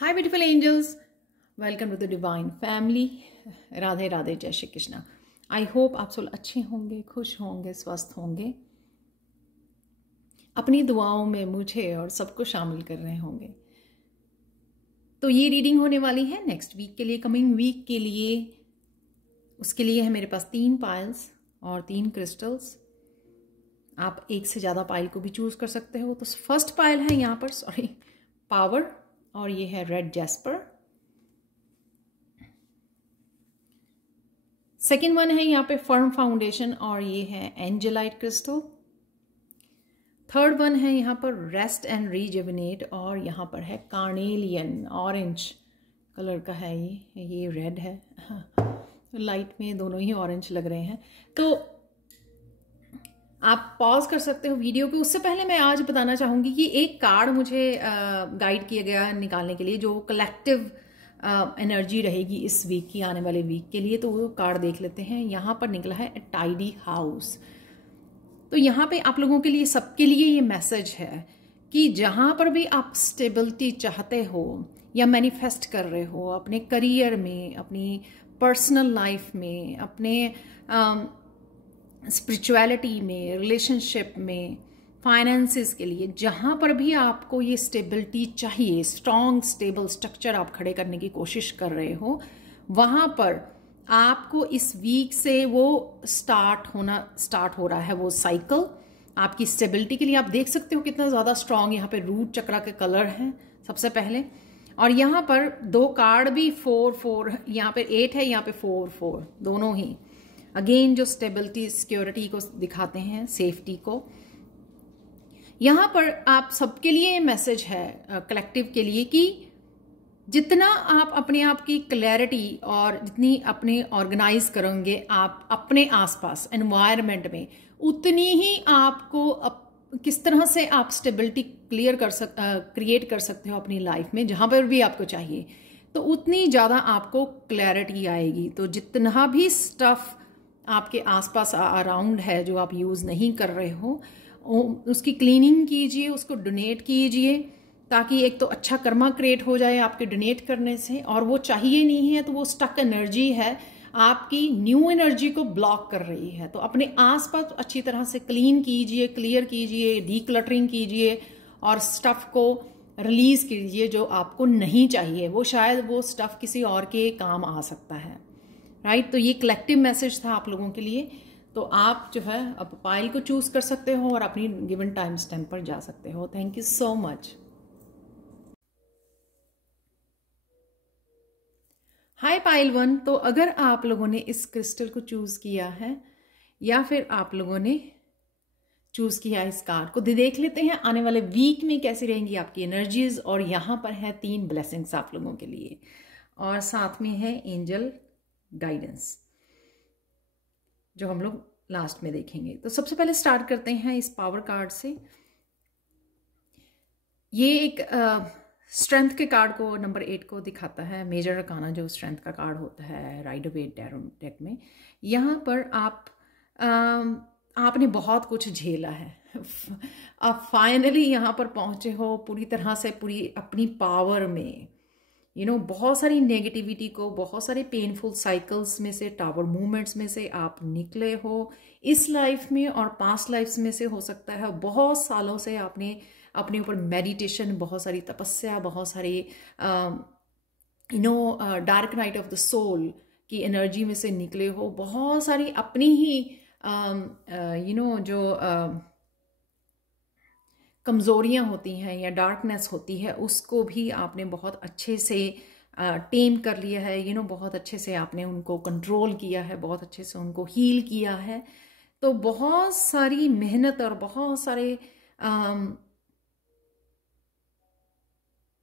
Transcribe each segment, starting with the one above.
Hi beautiful angels, welcome to the divine family. Radhe Radhe, जय Shri Krishna. I hope आप सब अच्छे होंगे, खुश होंगे, स्वस्थ होंगे, अपनी दुआओं में मुझे और सबको शामिल कर रहे होंगे। तो ये रीडिंग होने वाली है नेक्स्ट वीक के लिए, कमिंग वीक के लिए। उसके लिए है मेरे पास 3 पाइल्स और 3 क्रिस्टल्स। आप एक से ज़्यादा पाइल को भी चूज कर सकते हो। तो फर्स्ट पाइल है यहाँ पर पावर, और ये है रेड जैस्पर। सेकेंड वन है यहाँ पे फर्म फाउंडेशन, और ये है एंजेलाइट क्रिस्टल। थर्ड वन है यहाँ पर रेस्ट एंड रीजुविनेट, और यहाँ पर है कार्नेलियन, ऑरेंज कलर का है ये रेड है। लाइट में दोनों ही ऑरेंज लग रहे हैं। तो आप पॉज कर सकते हो वीडियो को। उससे पहले मैं आज बताना चाहूंगी कि एक कार्ड मुझे गाइड किया गया निकालने के लिए, जो कलेक्टिव एनर्जी रहेगी इस वीक की, आने वाले वीक के लिए। तो वो कार्ड देख लेते हैं। यहाँ पर निकला है ए टाइडी हाउस। तो यहाँ पे आप लोगों के लिए, सबके लिए ये मैसेज है कि जहाँ पर भी आप स्टेबिलिटी चाहते हो या मैनिफेस्ट कर रहे हो अपने करियर में, अपनी पर्सनल लाइफ में, अपने स्पिरिचुअलिटी में, रिलेशनशिप में, फाइनेंसेस के लिए, जहाँ पर भी आपको ये स्टेबिलिटी चाहिए, स्ट्रॉन्ग स्टेबल स्ट्रक्चर आप खड़े करने की कोशिश कर रहे हो, वहाँ पर आपको इस वीक से वो स्टार्ट हो रहा है वो साइकिल आपकी स्टेबिलिटी के लिए। आप देख सकते हो कितना ज़्यादा स्ट्रॉन्ग यहाँ पे रूट चक्रा के कलर हैं सबसे पहले। और यहाँ पर 2 कार्ड भी 4-4, यहाँ पे 8 है, यहाँ पे 4-4, दोनों ही अगेन जो स्टेबिलिटी सिक्योरिटी को दिखाते हैं, सेफ्टी को। यहाँ पर आप सबके लिए मैसेज है, कलेक्टिव के लिए, कि जितना आप अपने आप की क्लैरिटी और जितनी अपने ऑर्गेनाइज करेंगे आप अपने आसपास एनवायरनमेंट में, उतनी ही आपको किस तरह से आप स्टेबिलिटी क्रिएट कर सकते हो अपनी लाइफ में, जहाँ पर भी आपको चाहिए, तो उतनी ज़्यादा आपको क्लैरिटी आएगी। तो जितना भी स्टफ आपके आसपास अराउंड है जो आप यूज़ नहीं कर रहे हो, उसकी क्लीनिंग कीजिए, उसको डोनेट कीजिए, ताकि एक तो अच्छा कर्मा क्रिएट हो जाए आपके डोनेट करने से, और वो चाहिए नहीं है तो वो स्टक एनर्जी है आपकी न्यू एनर्जी को ब्लॉक कर रही है। तो अपने आसपास अच्छी तरह से क्लीन कीजिए, क्लियर कीजिए, डीक्लटरिंग कीजिए, और स्टफ को रिलीज कीजिए जो आपको नहीं चाहिए। वो शायद वो स्टफ किसी और के काम आ सकता है, राइट। तो ये कलेक्टिव मैसेज था आप लोगों के लिए। तो आप जो है अब पाइल को चूज कर सकते हो और अपनी गिवन टाइम स्टैम्प पर जा सकते हो। Thank you so much. Hi pile 1। तो अगर आप लोगों ने इस क्रिस्टल को चूज किया है या फिर आप लोगों ने चूज किया इस कार्ड को, देख लेते हैं आने वाले वीक में कैसी रहेंगी आपकी एनर्जीज। और यहाँ पर है 3 ब्लेसिंग्स आप लोगों के लिए, और साथ में है एंजल गाइडेंस जो हम लोग लास्ट में देखेंगे। तो सबसे पहले स्टार्ट करते हैं इस पावर कार्ड से। ये एक स्ट्रेंथ के कार्ड को, नंबर 8 को दिखाता है, मेजर अरकाना जो स्ट्रेंथ का कार्ड होता है राइडर वेट टैरो डेक में। यहाँ पर आपने बहुत कुछ झेला है। आप फाइनली यहाँ पर पहुंचे हो पूरी तरह से, पूरी अपनी पावर में। बहुत सारी नेगेटिविटी को, बहुत सारे पेनफुल साइकिल्स में से, टावर मूवमेंट्स में से आप निकले हो इस लाइफ में, और पास्ट लाइफ्स में से हो सकता है। बहुत सालों से आपने अपने ऊपर मेडिटेशन, बहुत सारी तपस्या, बहुत सारी dark night of the soul की एनर्जी में से निकले हो। बहुत सारी अपनी ही जो कमज़ोरियाँ होती हैं या डार्कनेस होती है, उसको भी आपने बहुत अच्छे से टेम कर लिया है। बहुत अच्छे से आपने उनको कंट्रोल किया है, बहुत अच्छे से उनको हील किया है। तो बहुत सारी मेहनत और बहुत सारे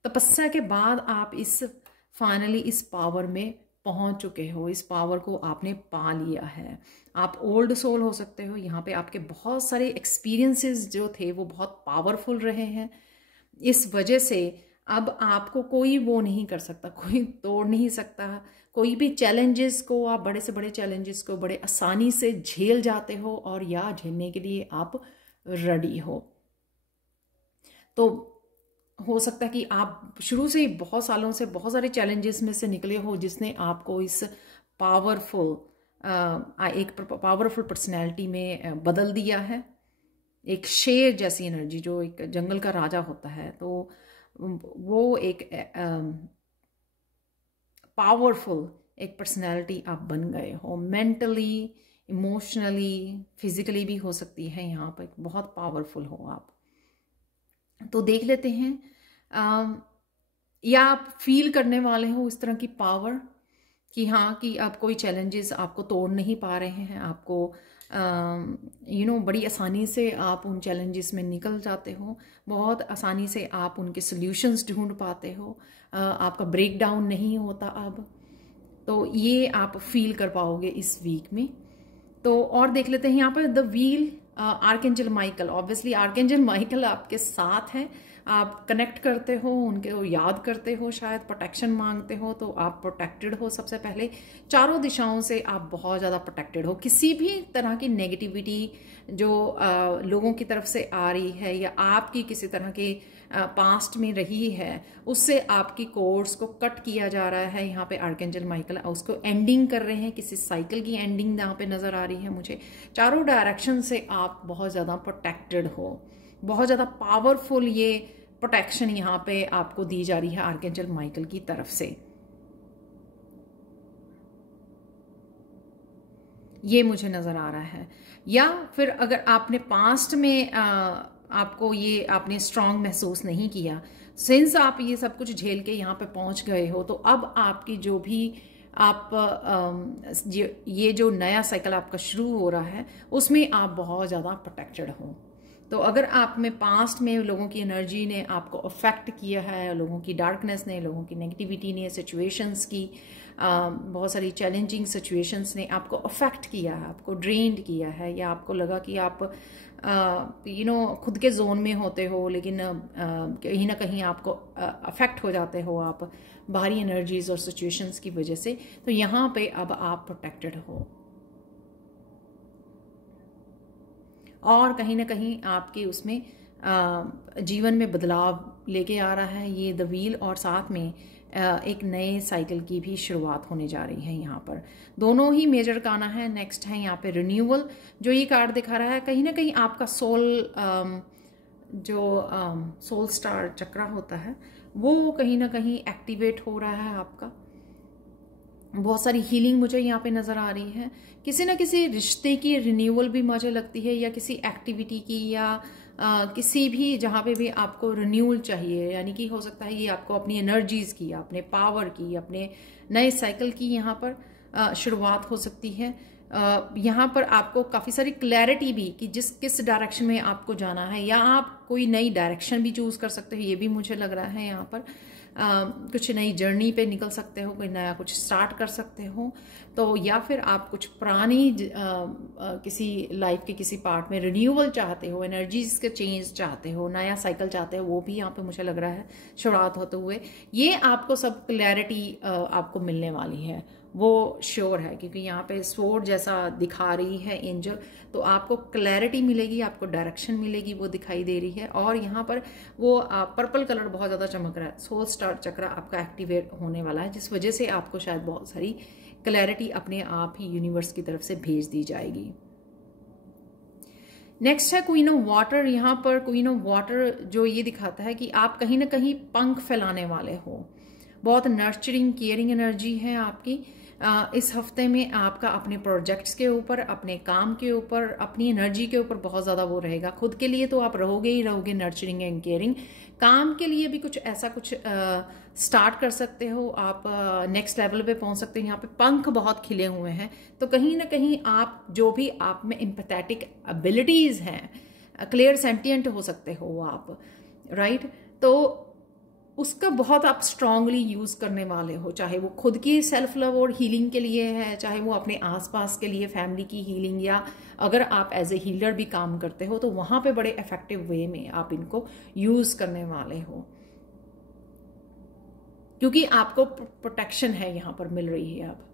तपस्या के बाद आप फाइनली इस पावर में पहुंच चुके हो। इस पावर को आपने पा लिया है। आप ओल्ड सोल हो सकते हो। यहाँ पे आपके बहुत सारे एक्सपीरियंसेस जो थे वो बहुत पावरफुल रहे हैं। इस वजह से अब आपको कोई वो नहीं कर सकता, कोई तोड़ नहीं सकता। कोई भी चैलेंजेस को, आप बड़े से बड़े चैलेंजेस को बड़े आसानी से झेल जाते हो, और या झेलने के लिए आप रेडी हो। तो हो सकता है कि आप शुरू से ही बहुत सालों से बहुत सारे चैलेंजेस में से निकले हो, जिसने आपको इस पावरफुल एक पावरफुल पर्सनैलिटी में बदल दिया है। एक शेर जैसी एनर्जी, जो एक जंगल का राजा होता है, तो वो एक पावरफुल एक पर्सनैलिटी आप बन गए हो। मेंटली, इमोशनली, फिजिकली भी हो सकती है, यहाँ पर बहुत पावरफुल हो आप। तो देख लेते हैं, या आप फील करने वाले हो इस तरह की पावर कि हाँ, कि आप कोई चैलेंजेस आपको तोड़ नहीं पा रहे हैं, आपको बड़ी आसानी से आप उन चैलेंजेस में निकल जाते हो, बहुत आसानी से आप उनके सॉल्यूशंस ढूंढ पाते हो, आपका ब्रेक डाउन नहीं होता अब। तो ये आप फील कर पाओगे इस वीक में। तो और देख लेते हैं यहाँ पर the wheel, archangel Michael. Obviously archangel Michael आपके साथ है, आप कनेक्ट करते हो, उनके याद करते हो, शायद प्रोटेक्शन मांगते हो, तो आप प्रोटेक्टेड हो। सबसे पहले चारों दिशाओं से आप बहुत ज़्यादा प्रोटेक्टेड हो। किसी भी तरह की नेगेटिविटी जो लोगों की तरफ से आ रही है या आपकी किसी तरह के पास्ट में रही है, उससे आपकी कोर्स को कट किया जा रहा है। यहाँ पे आर्कएंजल माइकल उसको एंडिंग कर रहे हैं, किसी साइकिल की एंडिंग यहाँ पे नज़र आ रही है मुझे। चारों डायरेक्शन से आप बहुत ज़्यादा प्रोटेक्टेड हो, बहुत ज़्यादा पावरफुल ये प्रोटेक्शन यहाँ पे आपको दी जा रही है आर्कएंजल माइकल की तरफ से। ये मुझे नज़र आ रहा है। या फिर अगर आपने पास्ट में आपको ये आपने स्ट्रांग महसूस नहीं किया, सिंस आप ये सब कुछ झेल के यहाँ पे पहुँच गए हो, तो अब आपकी जो भी आप ये जो नया साइकिल आपका शुरू हो रहा है, उसमें आप बहुत ज़्यादा प्रोटेक्टेड हो। तो अगर आप में पास्ट में लोगों की एनर्जी ने आपको अफेक्ट किया है, लोगों की डार्कनेस ने, लोगों की नेगेटिविटी ने, सिचुएशंस की बहुत सारी चैलेंजिंग सिचुएशंस ने आपको अफेक्ट किया है, आपको ड्रेन्ड किया है, या आपको लगा कि आप खुद के जोन में होते हो, लेकिन कहीं ना कहीं आपको अफेक्ट हो जाते हो आप बाहरी एनर्जीज और सिचुएशंस की वजह से, तो यहाँ पे अब आप प्रोटेक्टेड हो। और कहीं ना कहीं आपके उसमें जीवन में बदलाव लेके आ रहा है ये द व्हील, और साथ में एक नए साइकिल की भी शुरुआत होने जा रही है। यहाँ पर दोनों ही मेजर काना है। नेक्स्ट है यहाँ पे रिन्यूअल, जो ये कार्ड दिखा रहा है, कहीं ना कहीं आपका सोल स्टार चक्रा होता है, वो कहीं ना कहीं एक्टिवेट हो रहा है आपका। बहुत सारी हीलिंग मुझे यहाँ पे नज़र आ रही है। किसी ना किसी रिश्ते की रिन्यूअल भी मुझे लगती है, या किसी एक्टिविटी की, या किसी भी जहाँ पे भी आपको रिन्यूअल चाहिए, यानी कि हो सकता है ये आपको अपनी एनर्जीज़ की, अपने पावर की, अपने नए साइकिल की यहाँ पर शुरुआत हो सकती है। यहाँ पर आपको काफ़ी सारी क्लैरिटी भी कि किस डायरेक्शन में आपको जाना है, या आप कोई नई डायरेक्शन भी चूज़ कर सकते हो, ये भी मुझे लग रहा है। यहाँ पर कुछ नई जर्नी पे निकल सकते हो, कोई नया कुछ स्टार्ट कर सकते हो, तो या फिर आप कुछ पुरानी किसी लाइफ के किसी पार्ट में रिन्यूअल चाहते हो, एनर्जीज के चेंज चाहते हो, नया साइकिल चाहते हो, वो भी यहाँ पे मुझे लग रहा है शुरुआत होते हुए। ये आपको सब क्लैरिटी आपको मिलने वाली है, वो श्योर है, क्योंकि यहाँ पे स्वॉर्ड जैसा दिखा रही है एंजल, तो आपको क्लैरिटी मिलेगी, आपको डायरेक्शन मिलेगी, वो दिखाई दे रही है। और यहाँ पर वो पर्पल कलर बहुत ज़्यादा चमक रहा है, सोल स्टार चक्र आपका एक्टिवेट होने वाला है, जिस वजह से आपको शायद बहुत सारी क्लैरिटी अपने आप ही यूनिवर्स की तरफ से भेज दी जाएगी। नेक्स्ट है क्वीन ऑफ वाटर। यहाँ पर क्वीन ऑफ वाटर जो ये दिखाता है कि आप कहीं ना कहीं पंख फैलाने वाले हो, बहुत नर्चरिंग केयरिंग एनर्जी है आपकी। इस हफ्ते में आपका अपने प्रोजेक्ट्स के ऊपर, अपने काम के ऊपर, अपनी एनर्जी के ऊपर बहुत ज़्यादा वो रहेगा। खुद के लिए तो आप रहोगे ही रहोगे नर्चरिंग एंड केयरिंग, काम के लिए भी कुछ ऐसा कुछ स्टार्ट कर सकते हो आप, नेक्स्ट लेवल पे पहुंच सकते हो। यहाँ पे पंख बहुत खिले हुए हैं, तो कहीं ना कहीं आप जो भी आप में एम्पैथेटिक एबिलिटीज़ हैं, क्लियर सेंटिएंट हो सकते हो आप, राइट, तो उसका बहुत आप स्ट्रांगली यूज़ करने वाले हो, चाहे वो खुद की सेल्फ लव और हीलिंग के लिए है, चाहे वो अपने आसपास के लिए फैमिली की हीलिंग, या अगर आप एज ए हीलर भी काम करते हो तो वहाँ पे बड़े इफेक्टिव वे में आप इनको यूज़ करने वाले हो, क्योंकि आपको प्रोटेक्शन है यहाँ पर मिल रही है अब।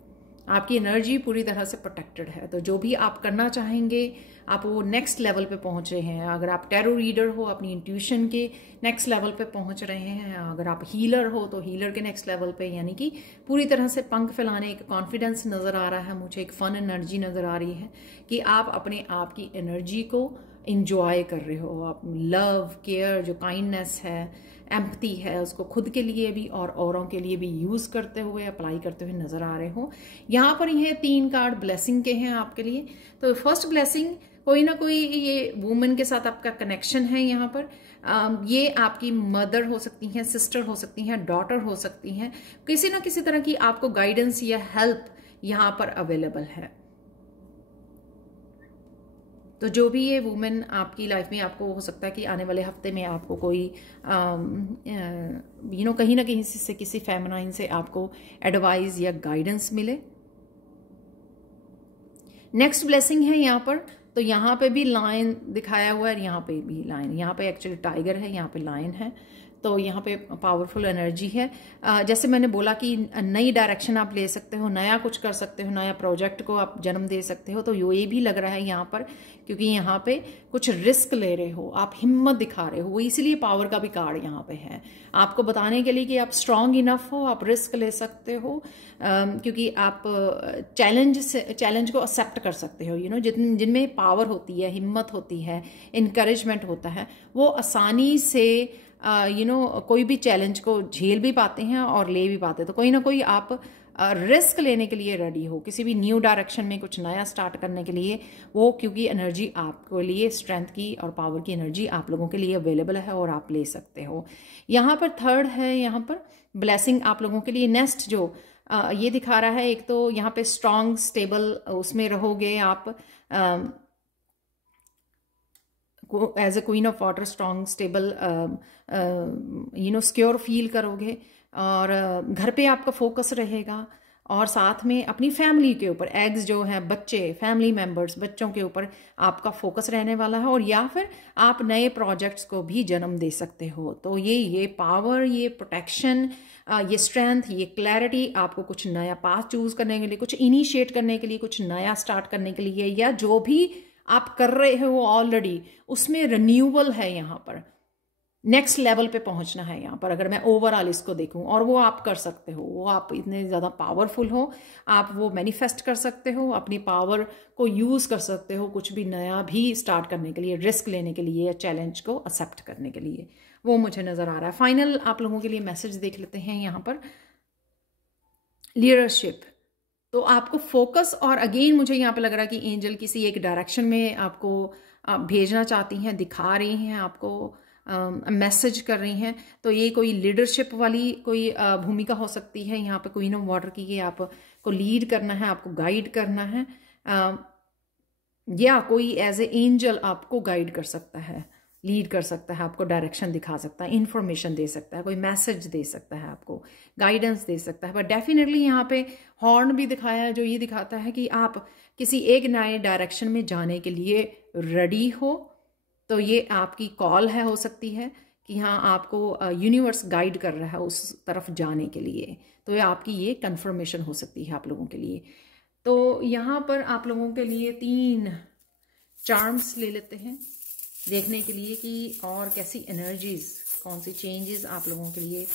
आपकी एनर्जी पूरी तरह से प्रोटेक्टेड है। तो जो भी आप करना चाहेंगे, आप वो नेक्स्ट लेवल पे पहुंच रहे हैं। अगर आप टैरो रीडर हो, अपनी इंट्यूशन के नेक्स्ट लेवल पे पहुंच रहे हैं। अगर आप हीलर हो तो हीलर के नेक्स्ट लेवल पे, यानी कि पूरी तरह से पंख फैलाने, एक कॉन्फिडेंस नज़र आ रहा है मुझे, एक फन एनर्जी नज़र आ रही है कि आप अपने आप की एनर्जी को इंजॉय कर रहे हो। आप लव, केयर, जो काइंडनेस है, एम्पैथी है, उसको खुद के लिए भी और औरों के लिए भी यूज़ करते हुए, अप्लाई करते हुए नज़र आ रहे हो। यहाँ पर ये 3 कार्ड ब्लेसिंग के हैं आपके लिए। तो फर्स्ट ब्लेसिंग, कोई ना कोई ये वुमेन के साथ आपका कनेक्शन है यहाँ पर। ये आपकी मदर हो सकती हैं, सिस्टर हो सकती हैं, डॉटर हो सकती हैं। किसी ना किसी तरह की आपको गाइडेंस या हेल्प यहाँ पर अवेलेबल है। तो जो भी ये वुमेन आपकी लाइफ में, आपको हो सकता है कि आने वाले हफ्ते में आपको कोई कहीं ना कहीं से किसी फेमिनाइन से आपको एडवाइस या गाइडेंस मिले। नेक्स्ट ब्लेसिंग है यहाँ पर, तो यहाँ पे भी लायन दिखाया हुआ है, यहाँ पे भी लायन, यहाँ पे एक्चुअली टाइगर है, यहाँ पे लायन है। तो यहाँ पे पावरफुल एनर्जी है। जैसे मैंने बोला कि नई डायरेक्शन आप ले सकते हो, नया कुछ कर सकते हो, नया प्रोजेक्ट को आप जन्म दे सकते हो। तो ये भी लग रहा है यहाँ पर, क्योंकि यहाँ पे कुछ रिस्क ले रहे हो, आप हिम्मत दिखा रहे हो, वो इसलिए पावर का भी कार्ड यहाँ पे है, आपको बताने के लिए कि आप स्ट्रांग इनफ हो, आप रिस्क ले सकते हो, क्योंकि आप चैलेंज को एक्सेप्ट कर सकते हो। जिनमें पावर होती है, हिम्मत होती है, इनकरेजमेंट होता है, वो आसानी से कोई भी चैलेंज को झेल भी पाते हैं और ले भी पाते हैं। तो कोई ना कोई आप रिस्क लेने के लिए रेडी हो, किसी भी न्यू डायरेक्शन में कुछ नया स्टार्ट करने के लिए, वो क्योंकि एनर्जी आपके लिए, स्ट्रेंथ की और पावर की एनर्जी आप लोगों के लिए अवेलेबल है और आप ले सकते हो। यहाँ पर थर्ड है, यहाँ पर ब्लेसिंग आप लोगों के लिए नेक्स्ट जो ये दिखा रहा है, एक तो यहाँ पे स्ट्रांग स्टेबल उसमें रहोगे आप, as a queen of water, strong stable secure feel करोगे, और घर पे आपका फोकस रहेगा, और साथ में अपनी फैमिली के ऊपर, एग्स जो हैं, बच्चे, फैमिली मेंबर्स, बच्चों के ऊपर आपका फोकस रहने वाला है, और या फिर आप नए प्रोजेक्ट्स को भी जन्म दे सकते हो। तो ये पावर, ये प्रोटेक्शन, ये स्ट्रेंथ, ये क्लैरिटी आपको कुछ नया पाथ चूज करने के लिए, कुछ इनिशिएट करने के लिए, कुछ नया स्टार्ट करने के लिए, या जो भी आप कर रहे हो ऑलरेडी उसमें रिन्यूअल है, यहाँ पर नेक्स्ट लेवल पे पहुंचना है यहाँ पर। अगर मैं ओवरऑल इसको देखूं, और वो आप कर सकते हो, वो आप इतने ज़्यादा पावरफुल हो, आप वो मैनिफेस्ट कर सकते हो, अपनी पावर को यूज़ कर सकते हो कुछ भी नया भी स्टार्ट करने के लिए, रिस्क लेने के लिए, या चैलेंज को एक्सेप्ट करने के लिए। वो मुझे नज़र आ रहा है। फाइनल आप लोगों के लिए मैसेज देख लेते हैं यहाँ पर, लीडरशिप। तो आपको फोकस, और अगेन मुझे यहाँ पे लग रहा है कि एंजल किसी एक डायरेक्शन में आपको भेजना चाहती हैं, दिखा रही हैं आपको, मैसेज कर रही हैं। तो ये कोई लीडरशिप वाली कोई भूमिका हो सकती है यहाँ पे क्वीन ऑफ वाटर की, कि आपको लीड करना है, आपको गाइड करना है, या कोई एज ए एंजल आपको गाइड कर सकता है, लीड कर सकता है, आपको डायरेक्शन दिखा सकता है, इंफॉर्मेशन दे सकता है, कोई मैसेज दे सकता है, आपको गाइडेंस दे सकता है। बट डेफिनेटली यहाँ पे हॉर्न भी दिखाया है, जो ये दिखाता है कि आप किसी एक नए डायरेक्शन में जाने के लिए रेडी हो। तो ये आपकी कॉल है, हो सकती है कि हाँ, आपको यूनिवर्स गाइड कर रहा है उस तरफ जाने के लिए। तो ये आपकी ये कंफर्मेशन हो सकती है आप लोगों के लिए। तो यहाँ पर आप लोगों के लिए 3 चार्म्स ले लेते हैं, देखने के लिए कि और कैसी एनर्जीज, कौन सी चेंजेस आप लोगों के लिए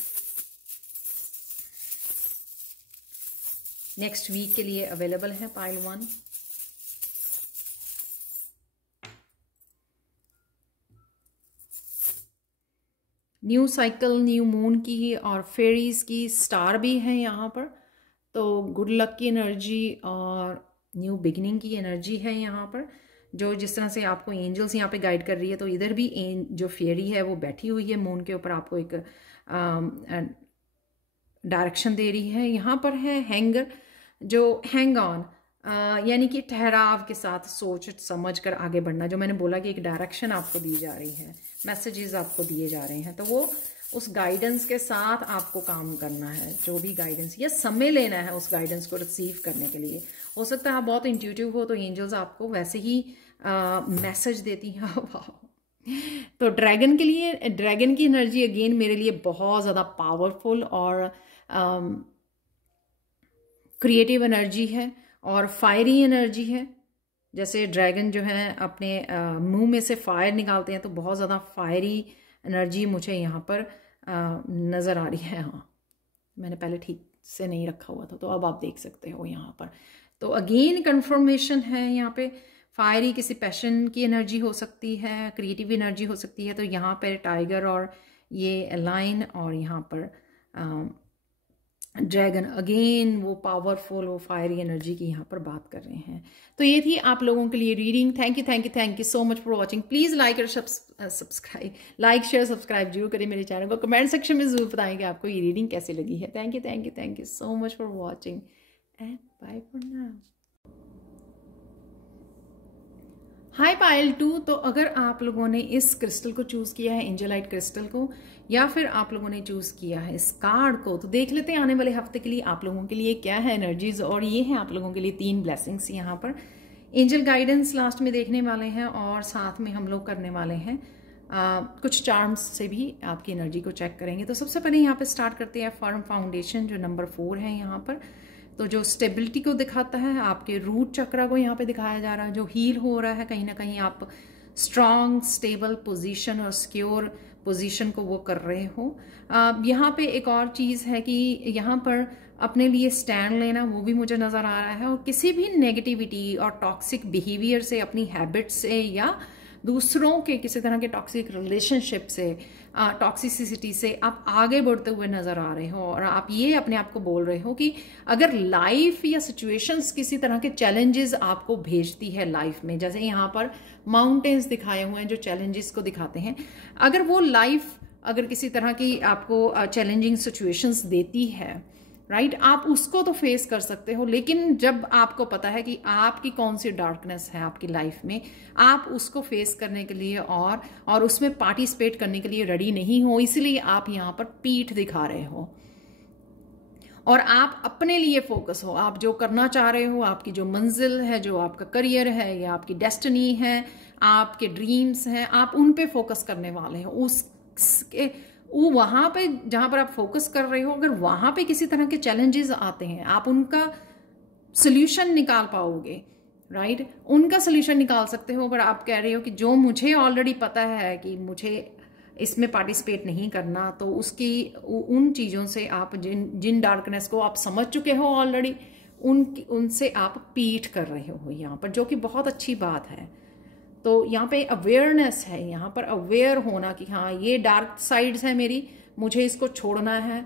नेक्स्ट वीक के लिए अवेलेबल है। Pile 1, new cycle, new moon की और फेरीज की, स्टार भी है यहाँ पर। तो गुड लक की एनर्जी और न्यू बिगिनिंग की एनर्जी है यहाँ पर, जो जिस तरह से आपको एंजल्स यहाँ पे गाइड कर रही है। तो इधर भी जो फेरी है वो बैठी हुई है मून के ऊपर, आपको एक डायरेक्शन दे रही है। यहाँ पर है हैंगर, जो हैंग ऑन, यानी कि ठहराव के साथ सोच समझ कर आगे बढ़ना। जो मैंने बोला कि एक डायरेक्शन आपको दी जा रही है, मैसेजेस आपको दिए जा रहे हैं, तो वो उस गाइडेंस के साथ आपको काम करना है। जो भी गाइडेंस, या समय लेना है उस गाइडेंस को रिसीव करने के लिए। हो सकता है आप बहुत इंट्यूटिव हो, तो एंजल्स आपको वैसे ही मैसेज देती हैं। वाह। तो ड्रैगन के लिए, ड्रैगन की एनर्जी अगेन मेरे लिए बहुत ज़्यादा पावरफुल और क्रिएटिव एनर्जी है और फायरी एनर्जी है। जैसे ड्रैगन जो है अपने मुंह में से फायर निकालते हैं, तो बहुत ज़्यादा फायरी एनर्जी मुझे यहाँ पर नज़र आ रही है। हाँ, मैंने पहले ठीक से नहीं रखा हुआ था, तो अब आप देख सकते हो यहाँ पर। तो अगेन कंफर्मेशन है यहाँ पे, फायरी किसी पैशन की एनर्जी हो सकती है, क्रिएटिव एनर्जी हो सकती है। तो यहाँ पर टाइगर और ये लाइन और यहाँ पर ड्रैगन, अगेन वो पावरफुल, वो फायरी एनर्जी की यहाँ पर बात कर रहे हैं। तो ये थी आप लोगों के लिए reading. Thank you so much for watching. Please like और सब्सक्राइब, लाइक शेयर सब्सक्राइब जरूर करें मेरे चैनल को। कमेंट सेक्शन में जरूर बताएं कि आपको ये रीडिंग कैसी लगी है। Thank you so much for watching and bye for now. Hi Payal 2। तो अगर आप लोगों ने इस क्रिस्टल को चूज किया है, एंजेलाइट क्रिस्टल को, या फिर आप लोगों ने चूज किया है इस कार्ड को, तो देख लेते हैं आने वाले हफ्ते के लिए आप लोगों के लिए क्या है एनर्जीज। और ये है आप लोगों के लिए 3 ब्लेसिंग्स यहाँ पर। एंजल गाइडेंस लास्ट में देखने वाले हैं और साथ में हम लोग करने वाले हैं कुछ चार्म्स से भी आपकी एनर्जी को चेक करेंगे। तो सबसे पहले यहाँ पे स्टार्ट करते हैं फर्म फाउंडेशन, जो नंबर 4 है यहाँ पर। तो जो स्टेबिलिटी को दिखाता है, आपके रूट चक्रा को यहाँ पे दिखाया जा रहा है, जो हील हो रहा है। कहीं ना कहीं आप स्ट्रॉन्ग स्टेबल पोजीशन और सिक्योर पोजीशन को वो कर रहे हो। यहाँ पे एक और चीज़ है कि यहाँ पर अपने लिए स्टैंड लेना, वो भी मुझे नज़र आ रहा है। और किसी भी नेगेटिविटी और टॉक्सिक बिहेवियर से, अपनी हैबिट से, या दूसरों के किसी तरह के टॉक्सिक रिलेशनशिप से, टॉक्सिसिटी से आप आगे बढ़ते हुए नजर आ रहे हो। और आप ये अपने आप को बोल रहे हो कि अगर लाइफ या सिचुएशंस किसी तरह के चैलेंजेस आपको भेजती है लाइफ में, जैसे यहाँ पर माउंटेन्स दिखाए हुए हैं जो चैलेंजेस को दिखाते हैं, अगर वो लाइफ अगर किसी तरह की आपको चैलेंजिंग सिचुएशंस देती है, राइट, आप उसको तो फेस कर सकते हो। लेकिन जब आपको पता है कि आपकी कौन सी डार्कनेस है आपकी लाइफ में, आप उसको फेस करने के लिए और उसमें पार्टिसिपेट करने के लिए रेडी नहीं हो, इसलिए आप यहाँ पर पीठ दिखा रहे हो और आप अपने लिए फोकस हो। आप जो करना चाह रहे हो, आपकी जो मंजिल है, जो आपका करियर है या आपकी डेस्टिनी है, आपके ड्रीम्स हैं, आप उन पे फोकस करने वाले हो। उसके वो वहां पे जहां पर आप फोकस कर रहे हो, अगर वहां पे किसी तरह के चैलेंजेस आते हैं, आप उनका सोल्यूशन निकाल पाओगे, राइट, उनका सोल्यूशन निकाल सकते हो। पर आप कह रहे हो कि जो मुझे ऑलरेडी पता है कि मुझे इसमें पार्टिसिपेट नहीं करना, तो उसकी उन चीज़ों से आप जिन डार्कनेस को आप समझ चुके हो ऑलरेडी, उनसे आप पीठ कर रहे हो यहाँ पर, जो कि बहुत अच्छी बात है। तो यहाँ पे अवेयरनेस है, यहाँ पर अवेयर होना कि हाँ, ये डार्क साइड्स है मेरी, मुझे इसको छोड़ना है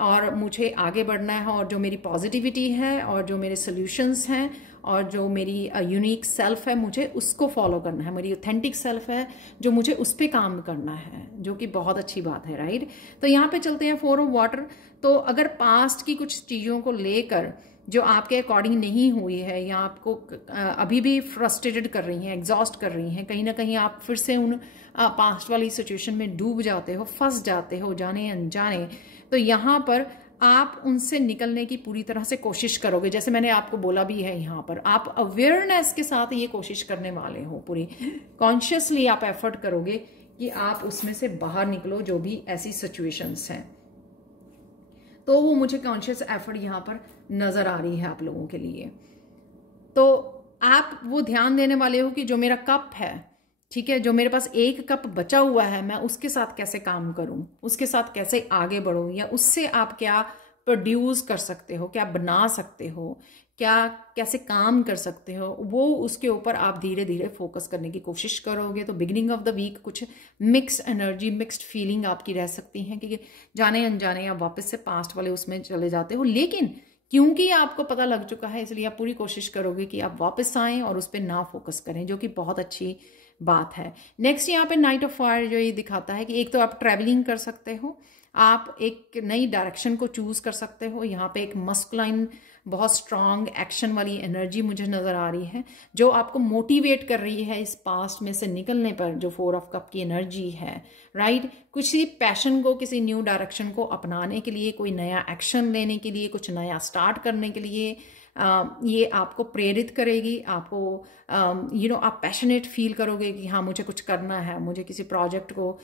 और मुझे आगे बढ़ना है। और जो मेरी पॉजिटिविटी है और जो मेरे सॉल्यूशंस हैं और जो मेरी यूनिक सेल्फ है, मुझे उसको फॉलो करना है। मेरी ऑथेंटिक सेल्फ है जो मुझे उस पर काम करना है, जो कि बहुत अच्छी बात है, राइट। तो यहाँ पे चलते हैं 4 ऑफ वाटर। तो अगर पास्ट की कुछ चीज़ों को लेकर जो आपके अकॉर्डिंग नहीं हुई है या आपको अभी भी फ्रस्ट्रेटेड कर रही हैं, एग्जॉस्ट कर रही हैं, कहीं ना कहीं आप फिर से उन पास्ट वाली सिचुएशन में डूब जाते हो, फंस जाते हो जाने अनजाने, तो यहाँ पर आप उनसे निकलने की पूरी तरह से कोशिश करोगे। जैसे मैंने आपको बोला भी है, यहाँ पर आप अवेयरनेस के साथ ये कोशिश करने वाले हो, पूरी कॉन्शियसली आप एफर्ट करोगे कि आप उसमें से बाहर निकलो, जो भी ऐसी सिचुएशंस हैं। तो वो मुझे कॉन्शियस एफर्ट यहाँ पर नजर आ रही है आप लोगों के लिए। तो आप वो ध्यान देने वाले हो कि जो मेरा कप है, ठीक है, जो मेरे पास एक कप बचा हुआ है, मैं उसके साथ कैसे काम करूं, उसके साथ कैसे आगे बढ़ूं, या उससे आप क्या प्रोड्यूस कर सकते हो, क्या बना सकते हो, क्या कैसे काम कर सकते हो, वो उसके ऊपर आप धीरे धीरे फोकस करने की कोशिश करोगे। तो बिगिनिंग ऑफ द वीक कुछ मिक्स एनर्जी, मिक्स्ड फीलिंग आपकी रह सकती है कि जाने अनजाने आप वापस से पास्ट वाले उसमें चले जाते हो। लेकिन क्योंकि आपको पता लग चुका है, इसलिए आप पूरी कोशिश करोगे कि आप वापस आएँ और उस पर ना फोकस करें, जो कि बहुत अच्छी बात है। नेक्स्ट यहाँ पे नाइट ऑफ फायर जो ये दिखाता है कि एक तो आप ट्रैवलिंग कर सकते हो, आप एक नई डायरेक्शन को चूज कर सकते हो। यहाँ पे एक मस्कुलाइन बहुत स्ट्रांग एक्शन वाली एनर्जी मुझे नजर आ रही है, जो आपको मोटिवेट कर रही है इस पास्ट में से निकलने पर, जो 4 ऑफ कप की एनर्जी है, राइट। किसी पैशन को, किसी न्यू डायरेक्शन को अपनाने के लिए, कोई नया एक्शन लेने के लिए, कुछ नया स्टार्ट करने के लिए ये आपको प्रेरित करेगी। आपको आप पैशनेट फील करोगे कि हाँ, मुझे कुछ करना है, मुझे किसी प्रोजेक्ट को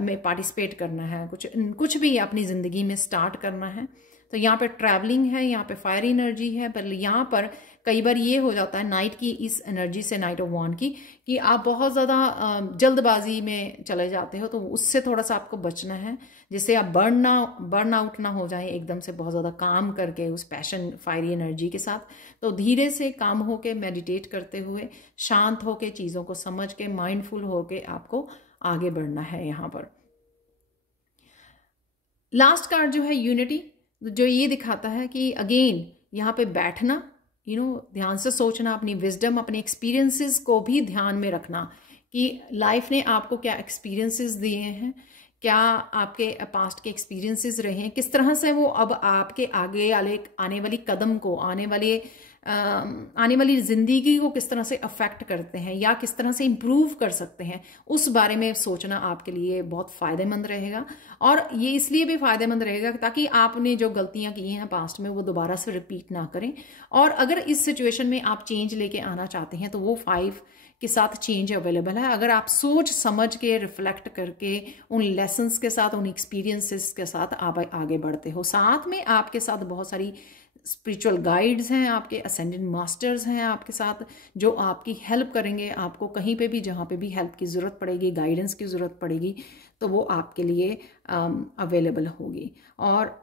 में पार्टिसिपेट करना है, कुछ भी अपनी ज़िंदगी में स्टार्ट करना है। तो यहाँ पे ट्रैवलिंग है, यहाँ पे फायर एनर्जी है, पर यहाँ पर कई बार ये हो जाता है नाइट की इस एनर्जी से, नाइट ऑफ वांड की, कि आप बहुत ज़्यादा जल्दबाजी में चले जाते हो, तो उससे थोड़ा सा आपको बचना है, जिससे आप बर्न आउट ना हो जाए एकदम से बहुत ज़्यादा काम करके उस पैशन फायरी एनर्जी के साथ। तो धीरे से काम होके, मेडिटेट करते हुए, शांत होके, चीज़ों को समझ के, माइंडफुल होके आपको आगे बढ़ना है। यहाँ पर लास्ट कार्ड जो है यूनिटी, जो ये दिखाता है कि अगेन यहाँ पे बैठना, ध्यान से सोचना, अपनी विजडम, अपने एक्सपीरियंसेस को भी ध्यान में रखना कि लाइफ ने आपको क्या एक्सपीरियंसेस दिए हैं, क्या आपके पास्ट के एक्सपीरियंसेस रहे हैं, किस तरह से वो अब आपके आगे आने वाली कदम को, आने वाली जिंदगी को किस तरह से अफेक्ट करते हैं या किस तरह से इम्प्रूव कर सकते हैं, उस बारे में सोचना आपके लिए बहुत फ़ायदेमंद रहेगा। और ये इसलिए भी फ़ायदेमंद रहेगा ताकि आपने जो गलतियां की हैं पास्ट में वो दोबारा से रिपीट ना करें। और अगर इस सिचुएशन में आप चेंज लेके आना चाहते हैं तो वो 5 के साथ चेंज अवेलेबल है। अगर आप सोच समझ के, रिफ्लेक्ट करके, उन लेसन्स के साथ, उन एक्सपीरियंसेस के साथ आप आगे बढ़ते हो। साथ में आपके साथ बहुत सारी स्पिरिचुअल गाइड्स हैं, आपके असेंडेंट मास्टर्स हैं आपके साथ, जो आपकी हेल्प करेंगे। आपको कहीं पे भी, जहाँ पे भी हेल्प की ज़रूरत पड़ेगी, गाइडेंस की ज़रूरत पड़ेगी, तो वो आपके लिए अवेलेबल होगी। और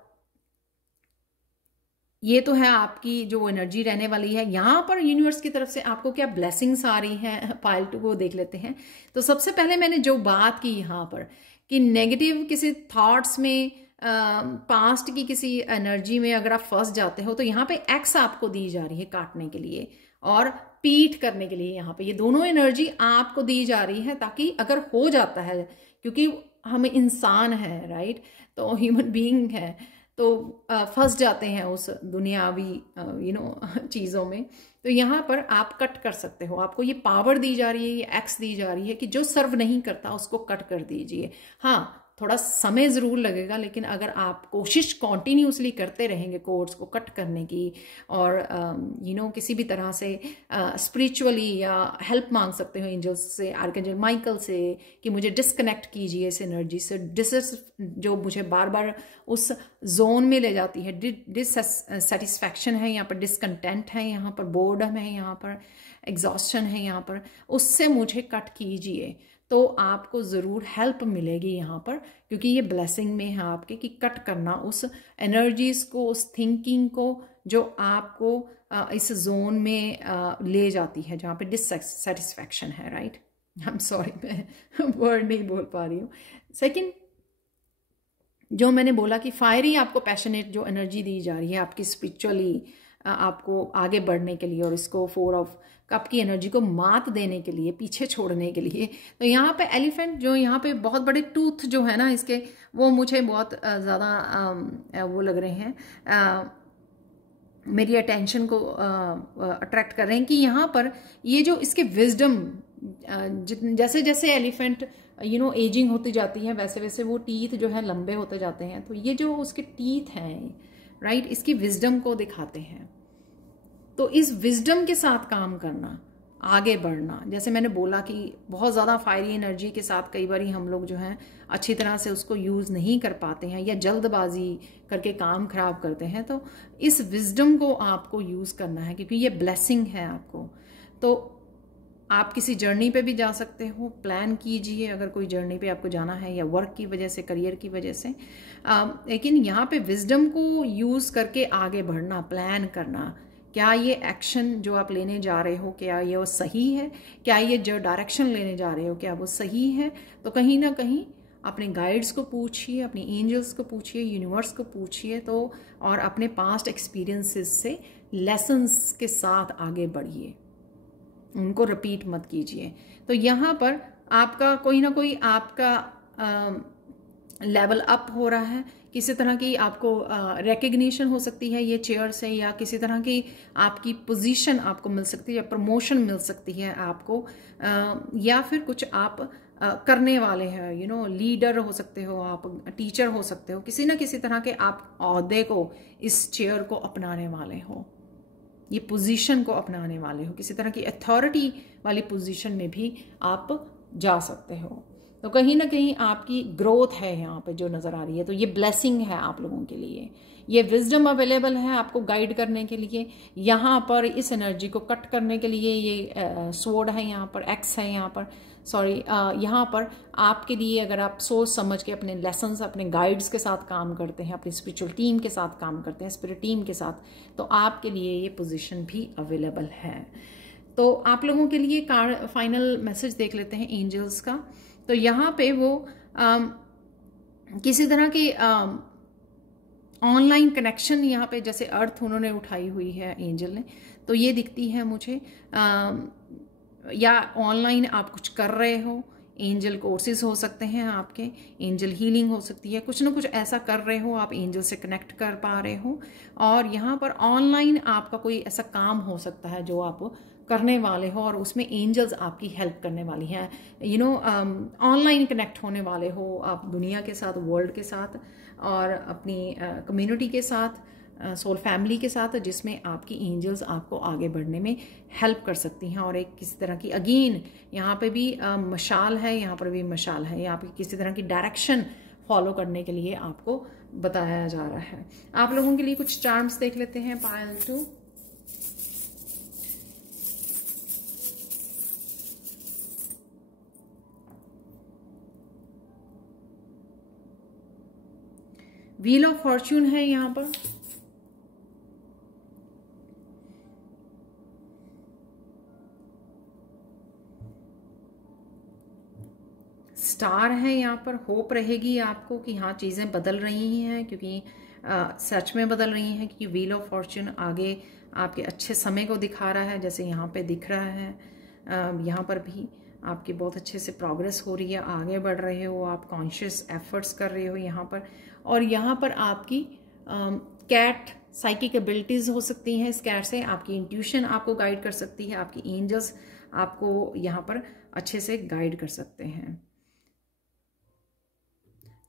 ये तो है आपकी जो एनर्जी रहने वाली है। यहाँ पर यूनिवर्स की तरफ से आपको क्या ब्लेसिंग्स आ रही हैं, पाइल 2 को देख लेते हैं। तो सबसे पहले मैंने जो बात की यहाँ पर कि नेगेटिव किसी थॉट्स में, पास्ट की किसी एनर्जी में अगर आप फंस जाते हो, तो यहाँ पे एक्स आपको दी जा रही है काटने के लिए और पीठ करने के लिए। यहाँ पे ये दोनों एनर्जी आपको दी जा रही है, ताकि अगर हो जाता है, क्योंकि हम इंसान हैं, राइट, तो ह्यूमन बीइंग है, तो फंस जाते हैं उस दुनियावी चीज़ों में। तो यहाँ पर आप कट कर सकते हो। आपको ये पावर दी जा रही है, ये एक्स दी जा रही है कि जो सर्व नहीं करता उसको कट कर दीजिए। हाँ, थोड़ा समय ज़रूर लगेगा, लेकिन अगर आप कोशिश कॉन्टीन्यूसली करते रहेंगे कोर्स को कट करने की, और किसी भी तरह से स्पिरिचुअली या हेल्प मांग सकते हो एंजल्स से, आर्कएंजल माइकल से, कि मुझे डिस्कनेक्ट कीजिए इस एनर्जी से, जो मुझे बार बार उस जोन में ले जाती है। डिससेटिस्फैक्शन है यहाँ पर, डिसकंटेंट है यहाँ पर, बोर्डम है यहाँ पर, एग्जॉस्शन है यहाँ पर, उससे मुझे कट कीजिए। तो आपको ज़रूर हेल्प मिलेगी यहाँ पर, क्योंकि ये ब्लेसिंग में है आपके कि कट करना उस एनर्जीज को, उस थिंकिंग को जो आपको इस जोन में ले जाती है जहाँ पे डिससेटिस्फैक्शन है, राइट। आई एम सॉरी, मैं वर्ड नहीं बोल पा रही हूँ। सेकंड, जो मैंने बोला कि फायरी आपको पैशनेट जो एनर्जी दी जा रही है आपकी स्पिरिचुअली आपको आगे बढ़ने के लिए, और इसको 4 ऑफ कप की एनर्जी को मात देने के लिए, पीछे छोड़ने के लिए। तो यहाँ पे एलिफेंट, जो यहाँ पे बहुत बड़े टूथ जो है ना इसके, वो मुझे बहुत ज़्यादा वो लग रहे हैं, मेरी अटेंशन को अट्रैक्ट कर रहे हैं कि यहाँ पर ये जो इसके विजडम, जैसे जैसे एलिफेंट एजिंग होती जाती है, वैसे वैसे वो टीथ जो है लंबे होते जाते हैं। तो ये जो उसके टीथ हैं, राइट, इसकी विजडम को दिखाते हैं। तो इस विजडम के साथ काम करना, आगे बढ़ना, जैसे मैंने बोला कि बहुत ज़्यादा फायरी एनर्जी के साथ कई बार हम लोग जो हैं अच्छी तरह से उसको यूज़ नहीं कर पाते हैं, या जल्दबाजी करके काम खराब करते हैं। तो इस विजडम को आपको यूज़ करना है, क्योंकि ये ब्लेसिंग है आपको। तो आप किसी जर्नी पे भी जा सकते हो, प्लान कीजिए अगर कोई जर्नी पे आपको जाना है, या वर्क की वजह से, करियर की वजह से। लेकिन यहाँ पे विजडम को यूज़ करके आगे बढ़ना, प्लान करना, क्या ये एक्शन जो आप लेने जा रहे हो, क्या ये वो सही है, क्या ये जो डायरेक्शन लेने जा रहे हो क्या वो सही है। तो कहीं ना कहीं अपने गाइड्स को पूछिए, अपने एंजल्स को पूछिए, यूनिवर्स को पूछिए, तो और अपने पास्ट एक्सपीरियंसेस से लेसन्स के साथ आगे बढ़िए, उनको रिपीट मत कीजिए। तो यहाँ पर आपका कोई ना कोई आपका लेवल अप हो रहा है, किसी तरह की आपको रिकग्निशन हो सकती है ये चेयर से, या किसी तरह की आपकी पोजीशन आपको मिल सकती है, या प्रमोशन मिल सकती है आपको, या फिर कुछ आप करने वाले हैं, लीडर हो सकते हो आप, टीचर हो सकते हो, किसी ना किसी तरह के आप ओहदे को, इस चेयर को अपनाने वाले हो, ये पोजीशन को अपनाने वाले हो, किसी तरह की अथॉरिटी वाली पोजीशन में भी आप जा सकते हो। तो कहीं ना कहीं आपकी ग्रोथ है यहाँ पे जो नज़र आ रही है, तो ये ब्लेसिंग है आप लोगों के लिए। ये विजडम अवेलेबल है आपको गाइड करने के लिए। यहाँ पर इस एनर्जी को कट करने के लिए ये स्वॉर्ड है, यहाँ पर एक्स है, यहाँ पर सॉरी यहाँ पर आपके लिए अगर आप सोच समझ के अपने लेसन्स, अपने गाइड्स के साथ काम करते हैं, अपनी स्पिरिचुअल टीम के साथ काम करते हैं, स्पिरिट टीम के साथ, तो आपके लिए ये पोजीशन भी अवेलेबल है। तो आप लोगों के लिए कार्ड फाइनल मैसेज देख लेते हैं एंजल्स का। तो यहाँ पे वो किसी तरह की ऑनलाइन कनेक्शन यहाँ पे जैसे अर्थ उन्होंने उठाई हुई है एंजल ने, तो ये दिखती है मुझे। या ऑनलाइन आप कुछ कर रहे हो, एंजल कोर्सेज हो सकते हैं आपके, एंजल हीलिंग हो सकती है, कुछ ना कुछ ऐसा कर रहे हो आप, एंजल से कनेक्ट कर पा रहे हो। और यहाँ पर ऑनलाइन आपका कोई ऐसा काम हो सकता है जो आप करने वाले हो और उसमें एंजल्स आपकी हेल्प करने वाली हैं। ऑनलाइन कनेक्ट होने वाले हो आप दुनिया के साथ, वर्ल्ड के साथ और अपनी कम्युनिटी के साथ, सोल फैमिली के साथ, जिसमें आपकी एंजल्स आपको आगे बढ़ने में हेल्प कर सकती हैं। और एक किसी तरह की अगेन यहाँ पे भी मशाल है, यहाँ पर भी मशाल है, यहाँ पे किसी तरह की डायरेक्शन फॉलो करने के लिए आपको बताया जा रहा है। आप लोगों के लिए कुछ चार्म्स देख लेते हैं पायल 2। व्हील ऑफ फॉर्च्यून है यहाँ पर, स्टार है यहाँ पर। होप रहेगी आपको कि हाँ चीज़ें बदल रही हैं, क्योंकि सच में बदल रही हैं, क्योंकि व्हील ऑफ फॉर्च्यून आगे आपके अच्छे समय को दिखा रहा है, जैसे यहाँ पे दिख रहा है। यहाँ पर भी आपकी बहुत अच्छे से प्रोग्रेस हो रही है, आगे बढ़ रहे हो आप, कॉन्शियस एफर्ट्स कर रहे हो यहाँ पर। और यहाँ पर आपकी कैट साइकिक एबिलिटीज़ हो सकती हैं, इस कैट से आपकी इंट्यूशन आपको गाइड कर सकती है, आपकी एंजल्स आपको यहाँ पर अच्छे से गाइड कर सकते हैं।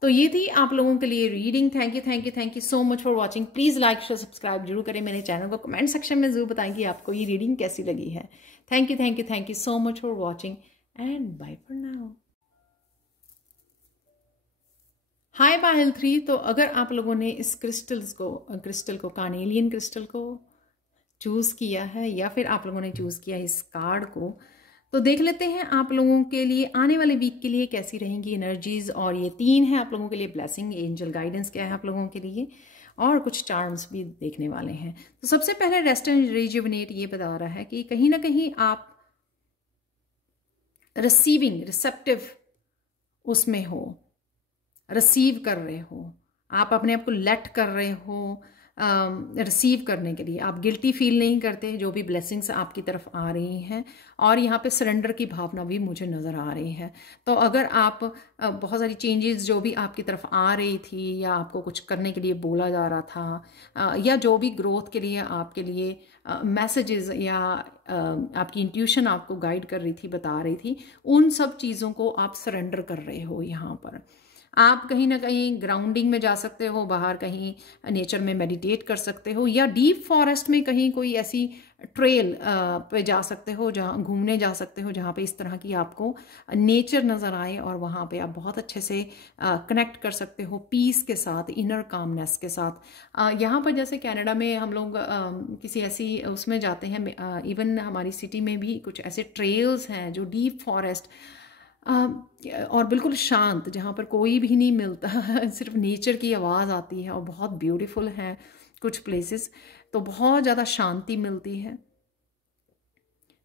तो ये थी आप लोगों के लिए reading. Thank you so much for watching. Please like share subscribe जरूर करें मेरे चैनल को, कमेंट सेक्शन में जरूर बताएं कि आपको ये रीडिंग कैसी लगी है। Thank you so much for watching and bye for now. Hi Payal 3। तो अगर आप लोगों ने इस क्रिस्टल को कार्नेलियन क्रिस्टल को चूज़ किया है, या फिर आप लोगों ने चूज़ किया इस कार्ड को, तो देख लेते हैं आप लोगों के लिए आने वाले वीक के लिए कैसी रहेंगी एनर्जीज। और ये 3 है आप लोगों के लिए ब्लेसिंग, एंजल गाइडेंस क्या है आप लोगों के लिए, और कुछ चार्म्स भी देखने वाले हैं। तो सबसे पहले रेस्ट एंड रिजुविनेट ये बता रहा है कि कहीं ना कहीं आप रिसेप्टिव उसमें हो, रिसीव कर रहे हो, आप अपने आप को लेट कर रहे हो रिसीव करने के लिए। आप गिल्टी फील नहीं करते जो भी ब्लेसिंग्स आपकी तरफ आ रही हैं। और यहाँ पे सरेंडर की भावना भी मुझे नज़र आ रही है। तो अगर आप बहुत सारी चेंजेस जो भी आपकी तरफ आ रही थी, या आपको कुछ करने के लिए बोला जा रहा था, या जो भी ग्रोथ के लिए आपके लिए मैसेजेस या आपकी इंट्यूशन आपको गाइड कर रही थी, बता रही थी, उन सब चीज़ों को आप सरेंडर कर रहे हो। यहाँ पर आप कहीं ना कहीं ग्राउंडिंग में जा सकते हो, बाहर कहीं नेचर में मेडिटेट कर सकते हो, या डीप फॉरेस्ट में कहीं कोई ऐसी ट्रेल पे जा सकते हो, जहाँ घूमने जा सकते हो जहाँ पे इस तरह की आपको नेचर नज़र आए, और वहाँ पे आप बहुत अच्छे से कनेक्ट कर सकते हो पीस के साथ, इनर कामनेस के साथ। यहाँ पर जैसे कनाडा में हम लोग किसी ऐसी उसमें जाते हैं, इवन हमारी सिटी में भी कुछ ऐसे ट्रेल्स हैं जो डीप फॉरेस्ट और बिल्कुल शांत, जहाँ पर कोई भी नहीं मिलता, सिर्फ नेचर की आवाज़ आती है, और बहुत ब्यूटीफुल है कुछ प्लेसेस। तो बहुत ज़्यादा शांति मिलती है,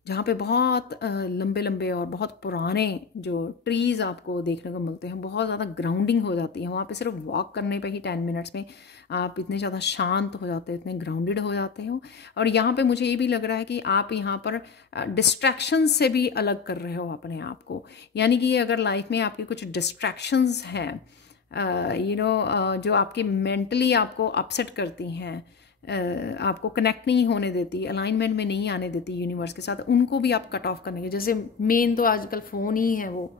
जहाँ पे बहुत लंबे लंबे और बहुत पुराने जो ट्रीज़ आपको देखने को मिलते हैं, बहुत ज़्यादा ग्राउंडिंग हो जाती है। वहाँ पे सिर्फ वॉक करने पे ही 10 मिनट्स में आप इतने ज़्यादा शांत हो जाते हो, इतने ग्राउंडेड हो जाते हो। और यहाँ पे मुझे ये भी लग रहा है कि आप यहाँ पर डिस्ट्रैक्शन से भी अलग कर रहे हो अपने आप को। यानी कि अगर लाइफ में आपके कुछ डिस्ट्रैक्शंस हैं, जो आपके मेंटली आपको अपसेट करती हैं, आपको कनेक्ट नहीं होने देती, अलाइनमेंट में नहीं आने देती यूनिवर्स के साथ, उनको भी आप कट ऑफ करने के, जैसे मेन तो आजकल फ़ोन ही है वो